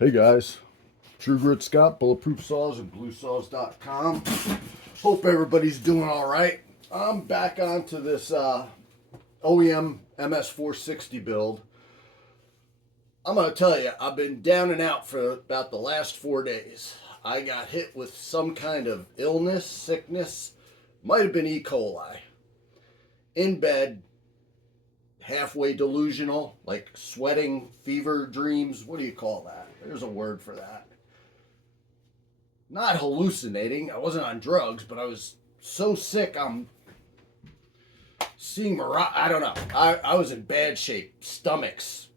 Hey guys, True Grit Scott, Bulletproof Saws and BLUESAWS.com. Hope everybody's doing all right. I'm back onto this OEM MS460 build. I'm going to tell you, I've been down and out for about the last 4 days. I got hit with some kind of illness, sickness, might have been E. coli. In bed, halfway delusional, like sweating, fever dreams. What do you call that? There's a word for that. Not hallucinating. I wasn't on drugs, but I was so sick I'm seeing I don't know. I was in bad shape. Stomach's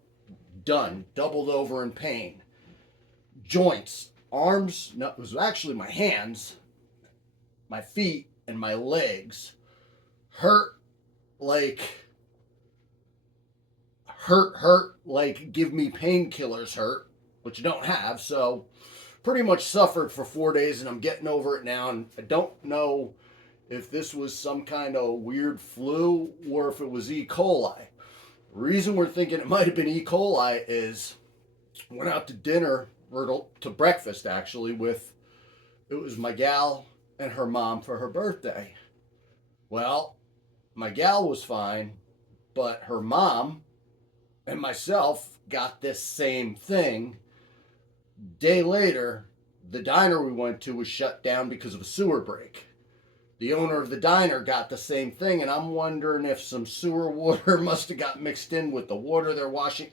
done. Doubled over in pain. Joints. Arms. No, it was actually my hands, my feet, and my legs. Hurt like like give me painkillers hurt, which I don't have. So pretty much suffered for 4 days, and I'm getting over it now. And I don't know if this was some kind of weird flu or if it was E. coli. The reason we're thinking it might have been E. coli is went out to dinner, or to breakfast actually, with, it was my gal and her mom for her birthday. Well, my gal was fine, but her mom and myself got this same thing. Day later, the diner we went to was shut down because of a sewer break. The owner of the diner got the same thing, and I'm wondering if some sewer water must have got mixed in with the water they're washing.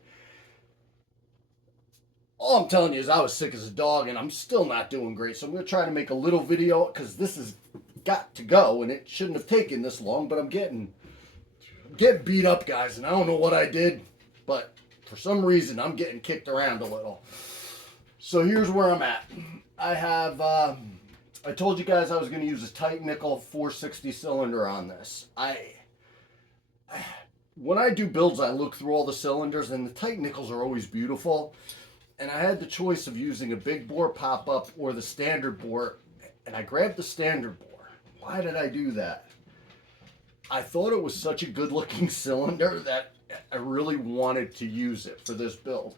All I'm telling you is I was sick as a dog, and I'm still not doing great. So I'm going to try to make a little video because this has got to go, and it shouldn't have taken this long, but I'm getting beat up, guys, and I don't know what I did, but for some reason I'm getting kicked around a little. So here's where I'm at. I have, I told you guys I was going to use a tight nickel 460 cylinder on this. When I do builds, I look through all the cylinders, and the tight nickels are always beautiful. And I had the choice of using a big bore pop-up or the standard bore, and I grabbed the standard bore. Why did I do that? I thought it was such a good-looking cylinder that I really wanted to use it for this build.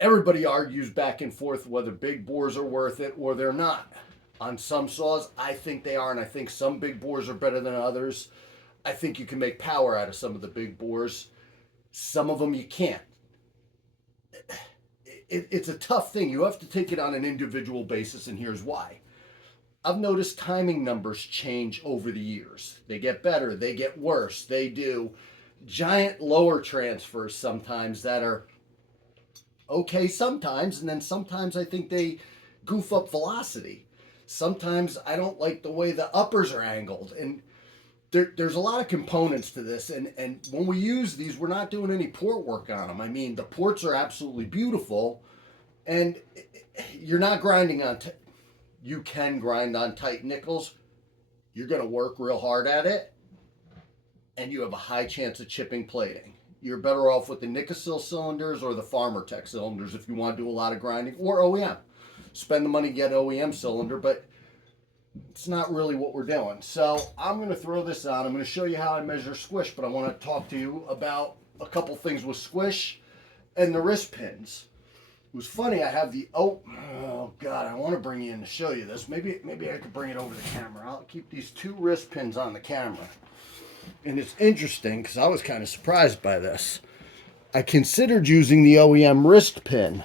Everybody argues back and forth whether big bores are worth it or they're not. On some saws, I think they are, and I think some big bores are better than others. I think you can make power out of some of the big bores. Some of them you can't. It's a tough thing. You have to take it on an individual basis, and here's why. I've noticed timing numbers change over the years. They get better, they get worse. They do giant lower transfers sometimes that are okay sometimes, and then sometimes I think they goof up velocity. Sometimes I don't like the way the uppers are angled, and there's a lot of components to this, and when we use these, we're not doing any port work on them. I mean, the ports are absolutely beautiful, and you're not grinding on you can grind on tight nickels. You're going to work real hard at it, and you have a high chance of chipping plating. You're better off with the Nicosil cylinders or the Farmer Tech cylinders if you want to do a lot of grinding, or OEM. Spend the money, get OEM cylinder, but it's not really what we're doing. So I'm going to throw this on. I'm going to show you how I measure squish, but I want to talk to you about a couple things with squish and the wrist pins. It was funny, I have the, oh God, I want to bring you in to show you this. Maybe I could bring it over the camera. I'll keep these two wrist pins on the camera. And it's interesting because I was kind of surprised by this. I considered using the OEM wrist pin.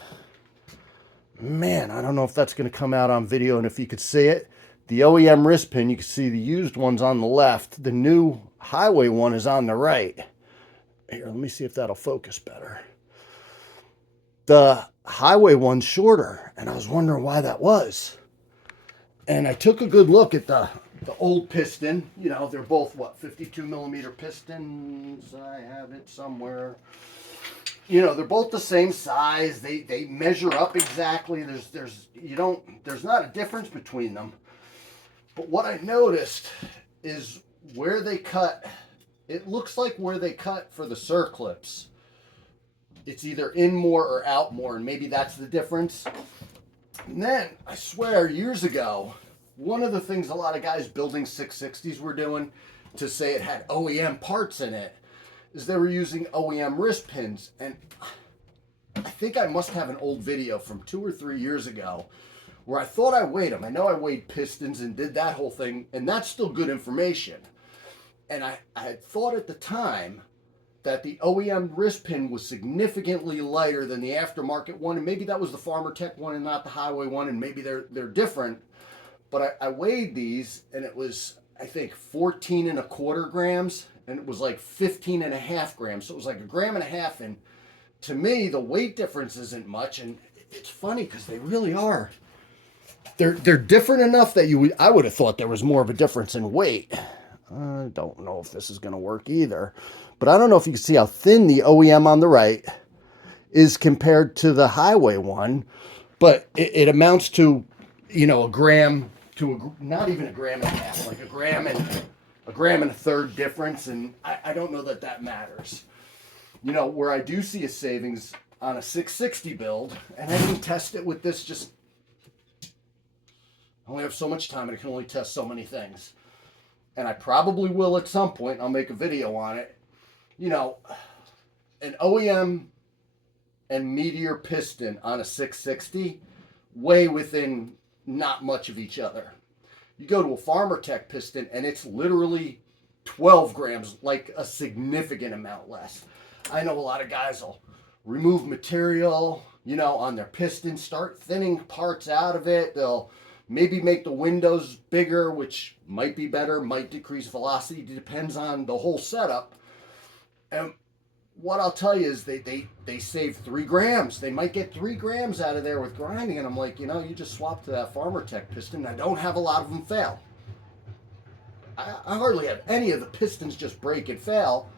Man, I don't know if that's going to come out on video and if you could see it. The OEM wrist pin, you can see the used one's on the left. The new highway one is on the right. Here, let me see if that'll focus better. The highway one's shorter, and I was wondering why that was. And I took a good look at the old piston. You know, they're both, what, 52 millimeter pistons? I have it somewhere. You know, they're both the same size. They measure up exactly. There's not a difference between them. But what I noticed is where they cut, it looks like where they cut for the circlips, it's either in more or out more, and maybe that's the difference. And then, I swear, years ago, one of the things a lot of guys building 660s were doing to say it had OEM parts in it is they were using OEM wrist pins. And I think I must have an old video from 2 or 3 years ago where I thought I weighed them. I know I weighed pistons and did that whole thing, and that's still good information. And I had thought at the time that the OEM wrist pin was significantly lighter than the aftermarket one, and maybe that was the Farmer Tech one and not the Highway one, and maybe they're different. But I weighed these, and it was, I think, 14.25 grams, and it was like 15.5 grams. So it was like 1.5 grams, and to me, the weight difference isn't much, and it's funny because they really are. They're different enough that I would have thought there was more of a difference in weight. I don't know if this is going to work either, but I don't know if you can see how thin the OEM on the right is compared to the Highway one, but it amounts to, a gram to not even 1.5 grams, like 1.5 grams difference, and I don't know that matters. Where I do see a savings on a 660 build, and I didn't test it with this, just I only have so much time and I can only test so many things. And I probably will at some point. I'll make a video on it. An OEM and Meteor piston on a 660 way within not much of each other. You go to a Farmer Tech piston and it's literally 12 grams, like a significant amount less. I know a lot of guys will remove material, on their piston, start thinning parts out of it. They'll maybe make the windows bigger, which might be better, might decrease velocity. It depends on the whole setup. And what I'll tell you is they save 3 grams. They might get 3 grams out of there with grinding. And I'm like, you just swap to that Farmer Tech piston. I don't have a lot of them fail. I hardly have any of the pistons just break and fail.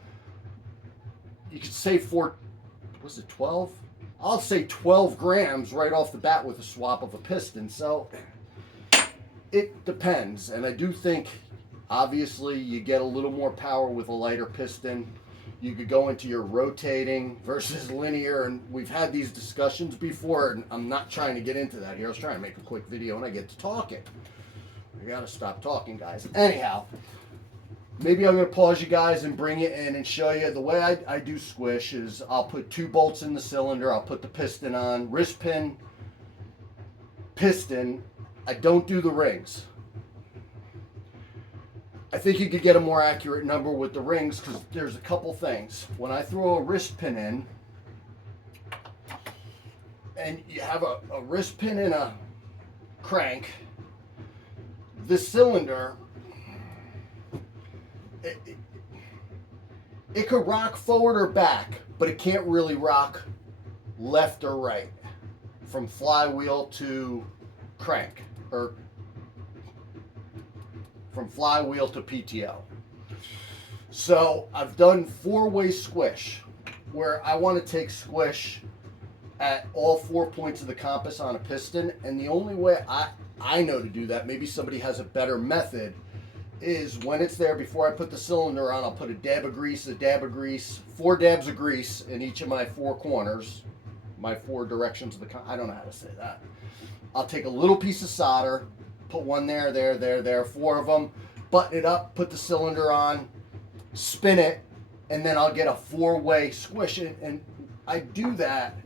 You could save 12? I'll say 12 grams right off the bat with a swap of a piston. So it depends. And I do think, obviously, you get a little more power with a lighter piston. You could go into your rotating versus linear, and we've had these discussions before, and I'm not trying to get into that here. I was trying to make a quick video, and I get to talking. I gotta stop talking, guys. Anyhow, maybe I'm going to pause you guys and bring it in and show you. The way I do squish is I'll put 2 bolts in the cylinder. I'll put the piston on, wrist pin, piston. I don't do the rings. I think you could get a more accurate number with the rings because there's a couple things. When I throw a wrist pin in, and you have a wrist pin in a crank, this cylinder, it could rock forward or back, but it can't really rock left or right from flywheel to crank, or from flywheel to PTO. So I've done 4-way squish, where I want to take squish at all 4 points of the compass on a piston, and the only way I know to do that, maybe somebody has a better method, is when it's there, before I put the cylinder on, I'll put a dab of grease, 4 dabs of grease in each of my 4 corners, my 4 directions of the I don't know how to say that. I'll take a little piece of solder, put one there, 4 of them, button it up, put the cylinder on, spin it, and then I'll get a 4-way squish. And I do that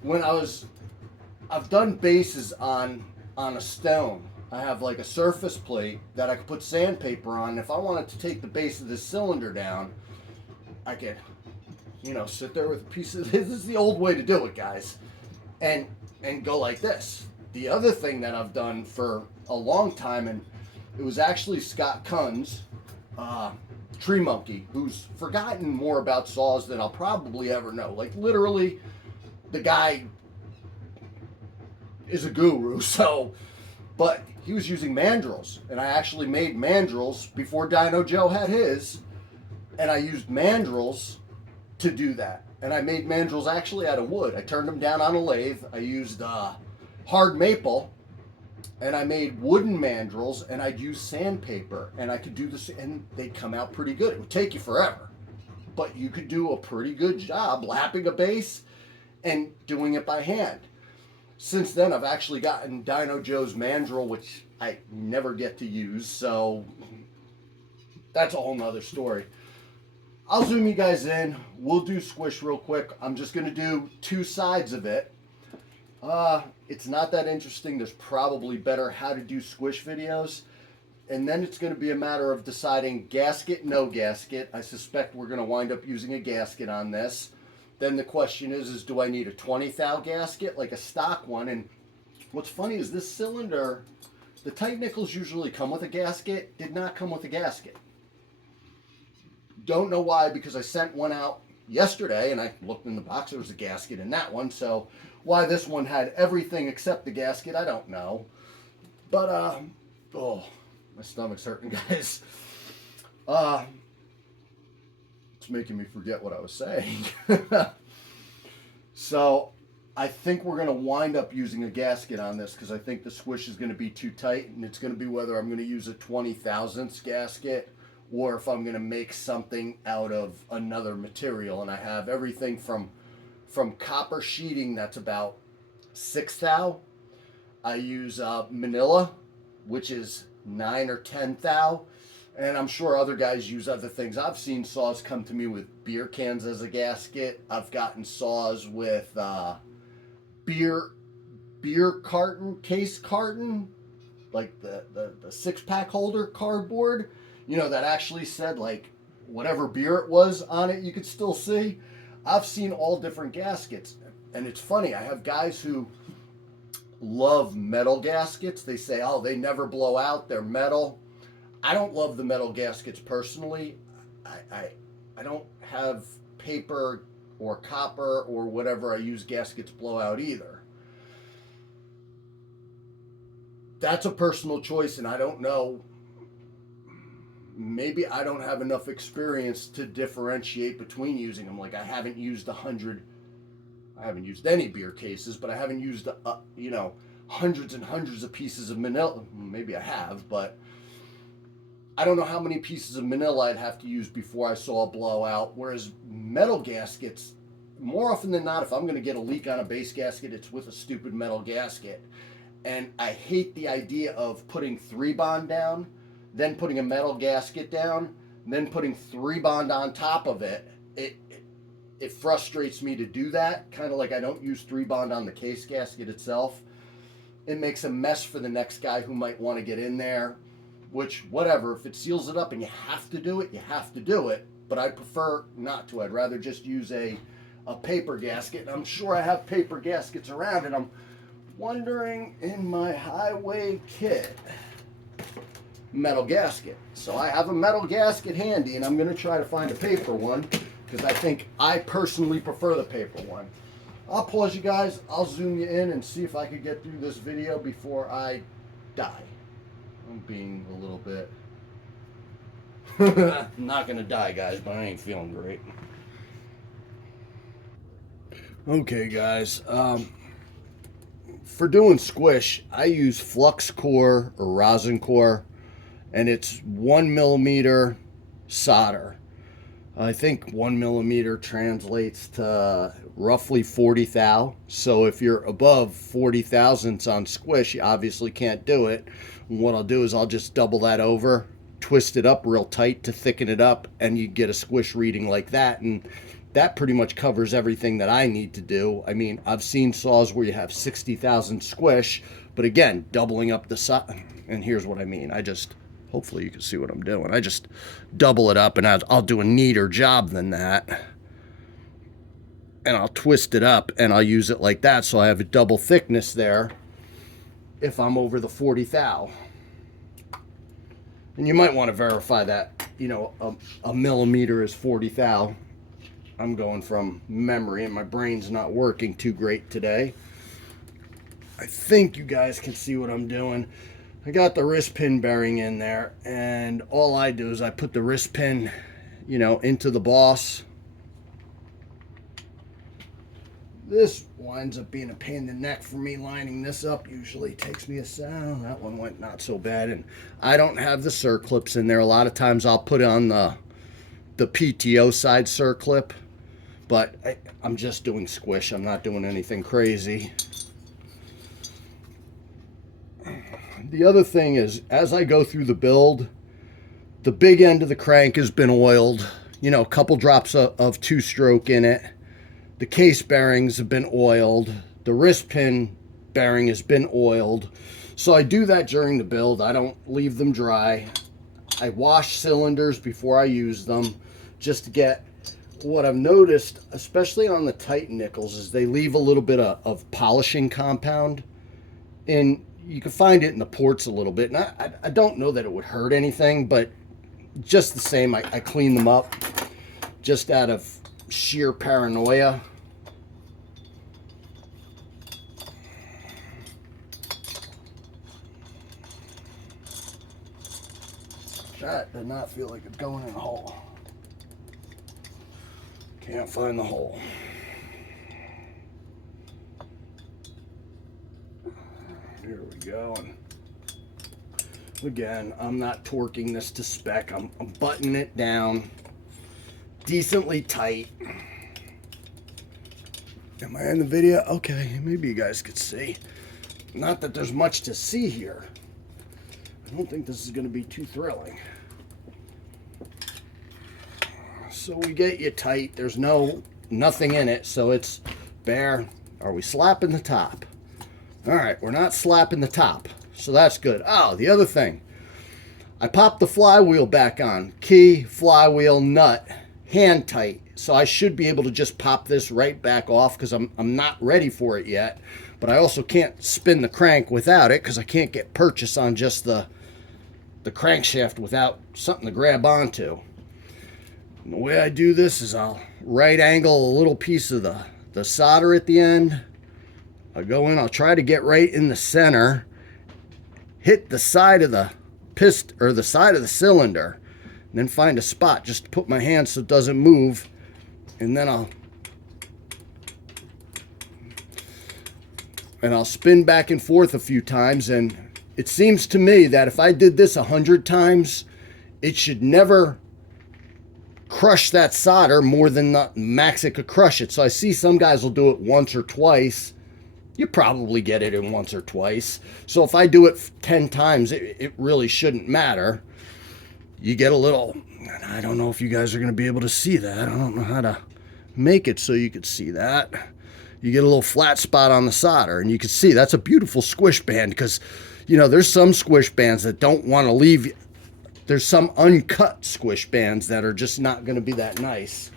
when I've done bases on a stone. I have like a surface plate that I could put sandpaper on. If I wanted to take the base of this cylinder down, I could, sit there with a piece of, this is the old way to do it, guys, and go like this. The other thing that I've done for a long time, and it was actually Scott Kunn's Tree Monkey, who's forgotten more about saws than I'll probably ever know. Like, literally, the guy is a guru, but he was using mandrels, and I actually made mandrels before Dino Joe had his, and I used mandrels to do that. And I made mandrels actually out of wood. I turned them down on a lathe. I used hard maple, and I made wooden mandrels, and I'd use sandpaper, and I could do this, and they'd come out pretty good. It would take you forever, but you could do a pretty good job lapping a base and doing it by hand. Since then, I've actually gotten Dino Joe's mandrel, which I never get to use, so that's a whole nother story. I'll zoom you guys in. We'll do squish real quick. I'm just going to do two sides of it. It's not that interesting. There's probably better how to do squish videos. And then it's going to be a matter of deciding gasket, no gasket. I suspect we're going to wind up using a gasket on this. Then the question is do I need a 20 thou gasket like a stock one? And what's funny is this cylinder, the tight nickels usually come with a gasket, did not come with a gasket. Don't know why, because I sent one out yesterday and I looked in the box, there was a gasket in that one. So why this one had everything except the gasket, I don't know. But, oh, my stomach's hurting, guys. It's making me forget what I was saying. So I think we're going to wind up using a gasket on this because I think the squish is going to be too tight, and it's going to be whether I'm going to use a 20 thousandths gasket or if I'm going to make something out of another material. And I have everything from copper sheeting that's about 6 thou. I use manila, which is 9 or 10 thou. And I'm sure other guys use other things. I've seen saws come to me with beer cans as a gasket. I've gotten saws with beer case carton, like the 6-pack holder cardboard, you know, that actually said like whatever beer it was on it, you could still see. I've seen all different gaskets. And it's funny, I have guys who love metal gaskets. They say, oh, they never blow out, they're metal. I don't love the metal gaskets personally. I don't have paper or copper or whatever I use gaskets blow out either. That's a personal choice, and I don't know. Maybe I don't have enough experience to differentiate between using them. Like I haven't used any beer cases, but I haven't used, hundreds and hundreds of pieces of manila. Maybe I have, but I don't know how many pieces of manila I'd have to use before I saw a blowout. Whereas metal gaskets, more often than not, if I'm going to get a leak on a base gasket, it's with a stupid metal gasket. And I hate the idea of putting 3-bond down, then putting a metal gasket down, and then putting 3-bond on top of it. It frustrates me to do that, kind of like I don't use 3-bond on the case gasket itself. It makes a mess for the next guy who might want to get in there. Which, whatever, if it seals it up and you have to do it, you have to do it. But I prefer not to. I'd rather just use a paper gasket. And I'm sure I have paper gaskets around, and I'm wondering in my highway kit, metal gasket. So I have a metal gasket handy, and I'm going to try to find a paper one because I think I personally prefer the paper one. I'll pause you guys. I'll zoom you in and see if I could get through this video before I die. I'm being a little bit I'm not gonna die, guys, but I ain't feeling great. Okay, guys, for doing squish, I use flux core or rosin core, and it's 1 millimeter solder. I think 1 millimeter translates to roughly 40 thou. So if you're above 40 thousandths on squish, you obviously can't do it. And what I'll do is I'll just double that over, twist it up real tight to thicken it up, and you get a squish reading like that. And that pretty much covers everything that I need to do. I mean, I've seen saws where you have 60,000 squish, but again, doubling up the size. And here's what I mean. Hopefully you can see what I'm doing. I just double it up, and I'll do a neater job than that. And I'll twist it up, and I'll use it like that, so I have a double thickness there if I'm over the 40 thou. And you might want to verify that, a millimeter is 40 thou. I'm going from memory, and my brain's not working too great today. I think you guys can see what I'm doing. I got the wrist pin bearing in there, and all I do is I put the wrist pin, into the boss. This winds up being a pain in the neck for me lining this up. Usually takes me a second. That one went not so bad, and I don't have the circlips in there. A lot of times I'll put on the PTO side circlip, but I'm just doing squish. I'm not doing anything crazy. The other thing is, as I go through the build, the big end of the crank has been oiled. you know, a couple drops of two-stroke in it. The case bearings have been oiled. The wrist pin bearing has been oiled. So I do that during the build. I don't leave them dry. I wash cylinders before I use them, just to get, what I've noticed, especially on the tight nickels, is they leave a little bit of polishing compound. And you can find it in the ports a little bit. And I don't know that it would hurt anything, but just the same, I clean them up just out of sheer paranoia. That did not feel like it's going in a hole. Can't find the hole. Here we go. And again, I'm not torquing this to spec. I'm buttoning it down decently tight. Am I in the video? Okay, maybe you guys could see. Not that there's much to see here. I don't think this is going to be too thrilling. So we get you tight. There's nothing in it, so it's bare. Are we slapping the top? All right, we're not slapping the top, so that's good. Oh, the other thing. I popped the flywheel back on. Key, flywheel, nut, hand tight. So I should be able to just pop this right back off because I'm not ready for it yet. But I also can't spin the crank without it because I can't get purchase on just the crankshaft without something to grab onto. And the way I do this is I'll right angle a little piece of the solder at the end. I go in, I'll try to get right in the center, hit the side of the piston or the side of the cylinder, and then find a spot just to put my hand so it doesn't move, and then I'll spin back and forth a few times. And it seems to me that if I did this 100 times, it should never crush that solder more than the max it could crush it. So I see some guys will do it once or twice. You probably get it in once or twice. So if I do it 10 times, it really shouldn't matter. You get a little, I don't know if you guys are going to be able to see that. I don't know how to make it so you could see that. You get a little flat spot on the solder, and you can see that's a beautiful squish band because, you know, there's some squish bands that don't want to leave you. There's some uncut squish bands that are just not going to be that nice.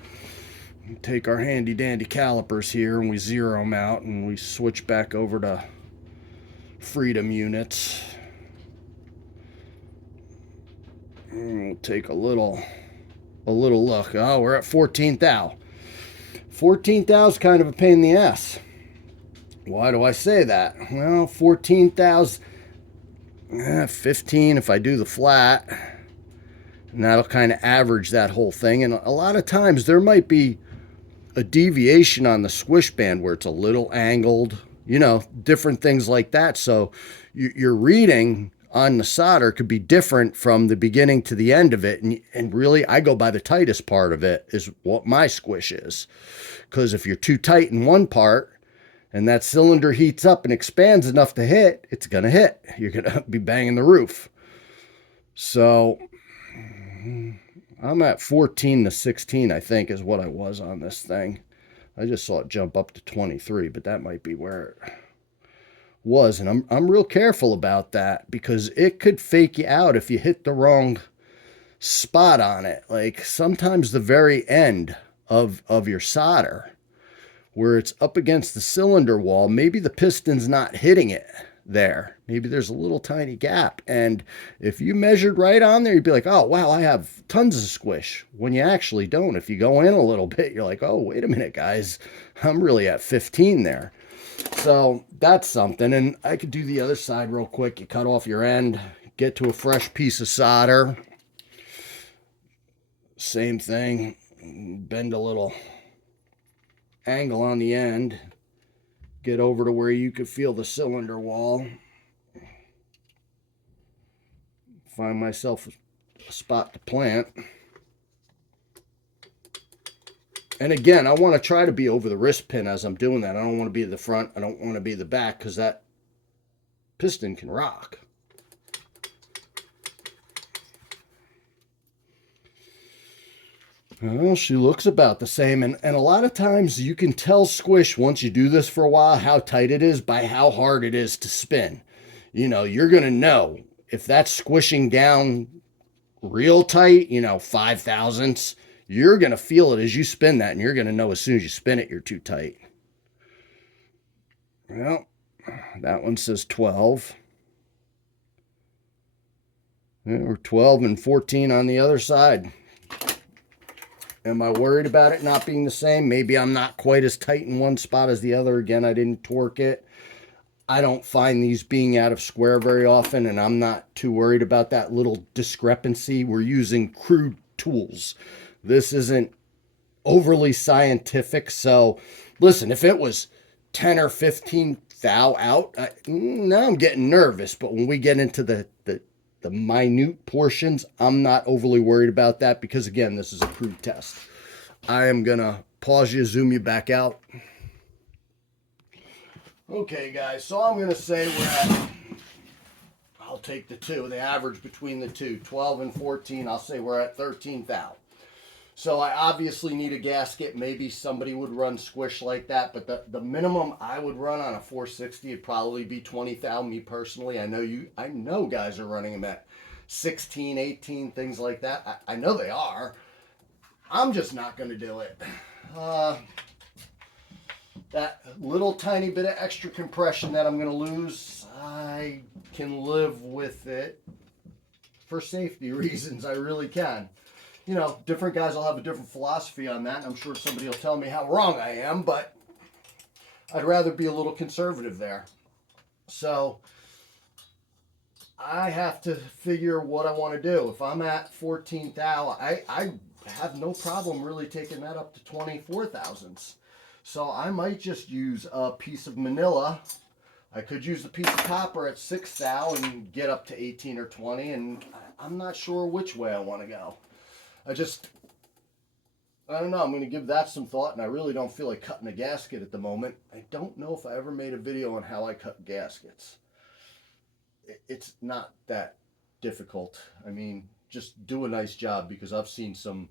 We take our handy dandy calipers here and we zero them out, and we switch back over to freedom units. And we'll take a little look. Oh, we're at 14 thou. 14 thou is kind of a pain in the ass. Why do I say that? Well, 14 thou's 15 if I do the flat. And that'll kind of average that whole thing. And a lot of times there might be a deviation on the squish band where it's a little angled, you know, different things like that. So your reading on the solder could be different from the beginning to the end of it. And really, I go by the tightest part of it is what my squish is. Because if you're too tight in one part and that cylinder heats up and expands enough to hit, it's going to hit. You're going to be banging the roof. So I'm at 14 to 16, I think, is what I was on this thing. I just saw it jump up to 23, but that might be where it was. And I'm real careful about that because it could fake you out if you hit the wrong spot on it. Like sometimes the very end of your solder, where it's up against the cylinder wall, maybe the piston's not hitting it there. Maybe there's a little tiny gap. And if you measured right on there, you'd be like, oh, wow, I have tons of squish. When you actually don't. If you go in a little bit, you're like, oh, wait a minute, guys. I'm really at 15 there. So that's something. And I could do the other side real quick. You cut off your end, get to a fresh piece of solder. Same thing. Bend a little angle on the end. Get over to where you could feel the cylinder wall. Find myself a spot to plant. And again, I want to try to be over the wrist pin as I'm doing that. I don't want to be the front. I don't want to be the back because that piston can rock. Well, she looks about the same. And a lot of times you can tell squish once you do this for a while how tight it is by how hard it is to spin. You know, you're going to know if that's squishing down real tight, you know, 5 thousandths, you're going to feel it as you spin that. And you're going to know as soon as you spin it, you're too tight. Well, that one says 12. Or 12 and 14 on the other side. Am I worried about it not being the same? Maybe I'm not quite as tight in one spot as the other. Again, I didn't torque it. I don't find these being out of square very often, and I'm not too worried about that little discrepancy. We're using crude tools. This isn't overly scientific. So listen, if it was 10 or 15 thou out, now I'm getting nervous. But when we get into the minute portions, I'm not overly worried about that because, again, this is a crude test. I am going to pause you, zoom you back out. Okay, guys, so I'm going to say we're at, I'll take the two, the average between the two, 12 and 14, I'll say we're at 13 thou. So I obviously need a gasket. Maybe somebody would run squish like that, but the minimum I would run on a 460 would probably be 20 thou. Me personally, I know guys are running them at 16, 18, things like that. I know they are. I'm just not going to do it. That little tiny bit of extra compression that I'm going to lose, I can live with it for safety reasons. I really can. You know, different guys will have a different philosophy on that. I'm sure somebody will tell me how wrong I am, but I'd rather be a little conservative there. So I have to figure what I want to do. If I'm at 14 thou, I have no problem really taking that up to 24 thousandths. So I might just use a piece of manila. I could use the piece of copper at 6 thou and get up to 18 or 20, and I'm not sure which way I want to go. I don't know. I'm going to give that some thought, and I really don't feel like cutting a gasket at the moment. I don't know if I ever made a video on how I cut gaskets. It's not that difficult. I mean, just do a nice job, because I've seen some,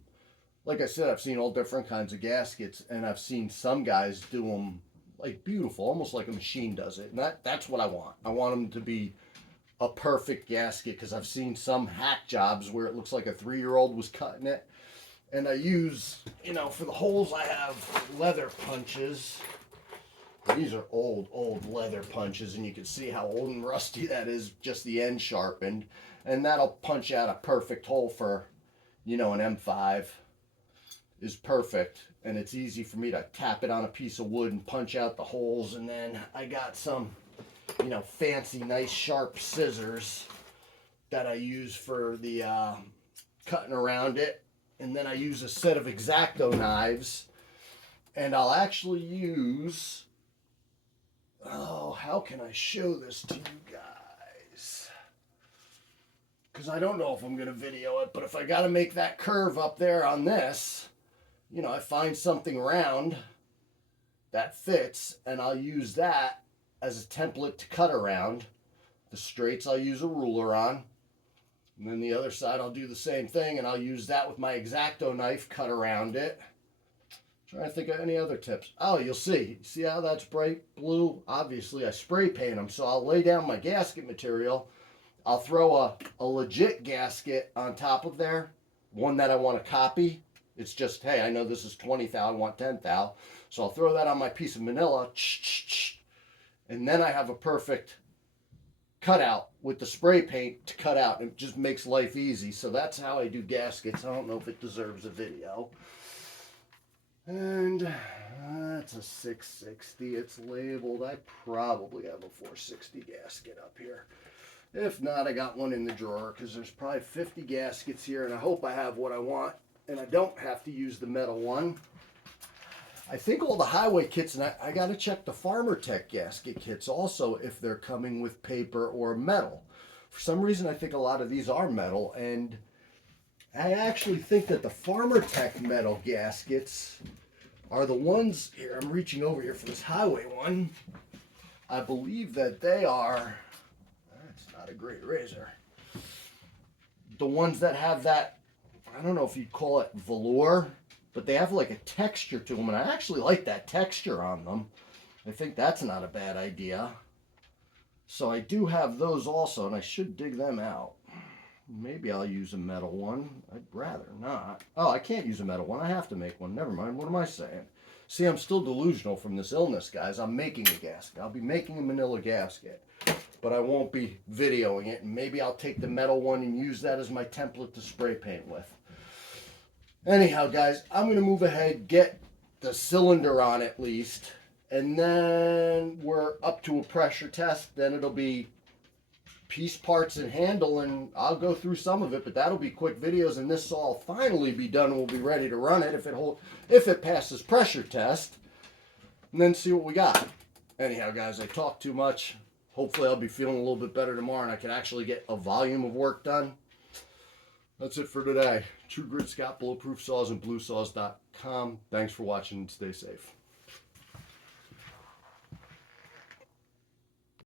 like I said, I've seen all different kinds of gaskets, and I've seen some guys do them like beautiful, almost like a machine does it. And that's what I want. I want them to be a perfect gasket, because I've seen some hack jobs where it looks like a 3-year-old was cutting it. And I use, you know, for the holes I have leather punches. These are old leather punches, and you can see how old and rusty that is, just the end sharpened. And that'll punch out a perfect hole for, you know, an M5 is perfect. And it's easy for me to tap it on a piece of wood and punch out the holes. And then I got some, you know, fancy, nice, sharp scissors that I use for the cutting around it. And then I use a set of X-Acto knives. And I'll actually use, oh, how can I show this to you guys? Because I don't know if I'm going to video it, but if I got to make that curve up there on this, you know, I find something round that fits, and I'll use that as a template to cut around. The straights I'll use a ruler on. And then the other side I'll do the same thing, and I'll use that with my X-Acto knife, cut around it. Trying to think of any other tips. Oh, you'll see. See how that's bright blue? Obviously, I spray paint them. So I'll lay down my gasket material. I'll throw a legit gasket on top of there, one that I want to copy. It's just, hey, I know this is 20 thou, I want 10 thou. So I'll throw that on my piece of manila, and then I have a perfect cutout with the spray paint to cut out. It just makes life easy. So that's how I do gaskets. I don't know if it deserves a video. And that's a 660. It's labeled. I probably have a 460 gasket up here. If not, I got one in the drawer, because there's probably 50 gaskets here, and I hope I have what I want, and I don't have to use the metal one. I think all the highway kits, and I got to check the Farmer Tech gasket kits also if they're coming with paper or metal. For some reason, I think a lot of these are metal, and I actually think that the Farmer Tech metal gaskets are the ones, here, I'm reaching over here for this highway one. I believe that they are, that's not a great razor, the ones that have that, I don't know if you'd call it velour, but they have like a texture to them, and I actually like that texture on them. I think that's not a bad idea. So I do have those also, and I should dig them out. Maybe I'll use a metal one. I'd rather not. Oh, I can't use a metal one. I have to make one. Never mind. What am I saying? See, I'm still delusional from this illness, guys. I'm making a gasket. I'll be making a manila gasket, but I won't be videoing it. And maybe I'll take the metal one and use that as my template to spray paint with. Anyhow, guys, I'm going to move ahead, get the cylinder on at least, and then we're up to a pressure test. Then it'll be piece parts and handle, and I'll go through some of it, but that'll be quick videos, and this saw will finally be done and we'll be ready to run it if it passes pressure test, and then see what we got. Anyhow, guys, I talk too much. Hopefully I'll be feeling a little bit better tomorrow and I can actually get a volume of work done. That's it for today. True Grit Scott, Bulletproof Saws, and BLUESAWS.com. Thanks for watching and stay safe.